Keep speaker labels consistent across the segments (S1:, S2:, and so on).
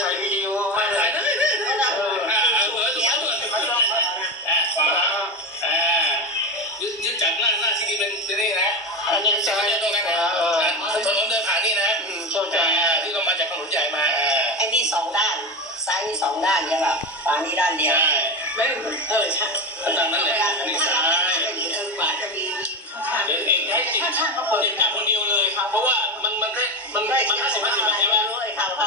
S1: ถ่ายวิดีโอไว้ถ่ายไ
S2: ด้ได้ได้เอออ่าเปิดเปิดเปิดไม่ต้องอ่าขวาอ่ายึดยึดจากหน้าหน้าที่นี่เป็นเป็นนี่นะ
S1: อันนี้ใช่ตรงกันนะ
S2: ถนนเดินผ่านนี่นะ
S1: เข้าใจ
S2: ที่เรามาจากถนนใหญ่มาอ่า
S3: ไอ้นี่สองด้านซ้ายนี่สองด้านใช่ป่ะขวานี่ด้านเดียวใช
S2: ่
S4: ไม่เออใช่
S2: ตามนั้นแหละ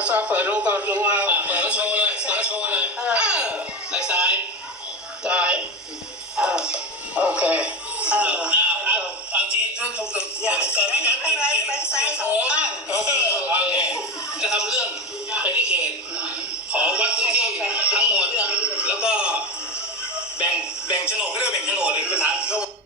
S1: แล้วซอเปิดดูก่อนดูเอาเปิดโชว์เลย
S2: เปิดแล้วโชว์เลยไหลซ้าย
S1: ได้โอเค
S3: เออ
S2: เอาเอาทีถ้าถูกเกิเกิดไม่เซ้ายข้
S3: โอ
S2: เคขตขอวัดพื้ที่ทั้งหมดแล้วก็แบ่งแบ่งโฉนดก็เรียกแบ่งโฉนดเลยเปทางา